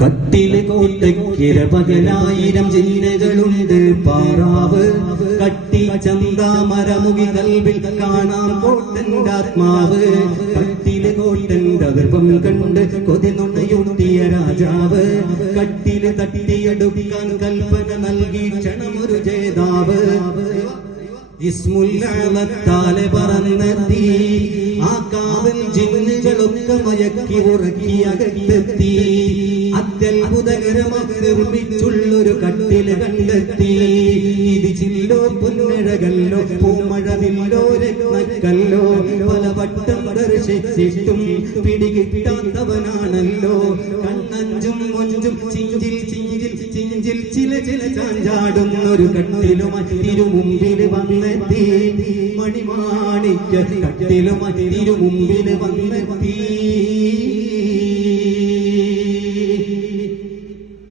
കട്ടില് കോട്ടയ്ക്കിര പകലായിരം ജില്ലകളുണ്ട് പാറാവ് കട്ടി ചന്താമരമുഖി കൽവിൽ കാണാം കോട്ടന്റെ ആത്മാവ് കട്ടില് കോട്ടന്റെ ഗർഭം കണ്ട് കൊതിനുണയുട്ടിയ രാജാവ് കട്ടില് തട്ടിയെടുക്കാൻ കൽപ്പന നൽകി ക്ഷണമൊരു ജേതാവ് ഇസ്മുല്ലാലത്താലെ പറന്നെത്തി ആ കാവൽ ജിന്നുകളൊക്കെ മയക്കി ഉറക്കി അകത്തെത്തി അത്യത്ഭുതകരമായി നിർമ്മിച്ചുള്ളൊരു കട്ടില് കണ്ടെത്തി ഇത് ചില്ലോ പുന്നഴകല്ലോ പൂമഴവില്ലോ രത്നക്കല്ലോ പല വട്ടം ദർശിച്ചിട്ടും പിടികിട്ടാത്തവനാണല്ലോ കണ്ണഞ്ചും മൊഞ്ചും ചിഞ്ചിൽ ചിഞ്ചിൽ ചിഞ്ചിൽ ചില ചില ചാഞ്ചാടുന്നൊരു കട്ടിലുമായി തിരുമുമ്പിൽ വന്നെത്തി മണിമാണിക്ക കട്ടിലുമായി തിരുമുമ്പിൽ വന്നെത്തി